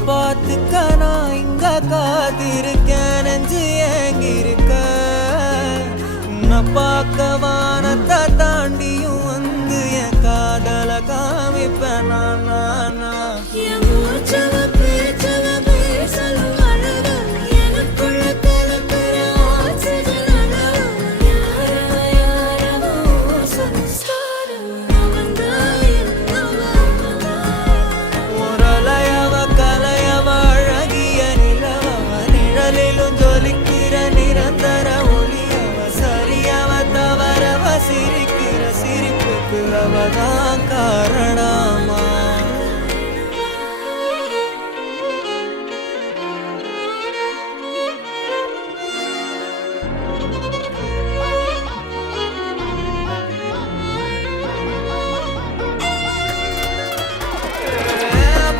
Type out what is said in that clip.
பார்த்துக்க நான் இங்க காத்திருக்கேன் நெஞ்சு ஏங்கிருக்க உன்னை பார்க்க வானத்தை தாண்டியும் வந்து என் காதல காமிப்பேன் நான் சிரிக்கிற சிரிப்புக்கு அவதான்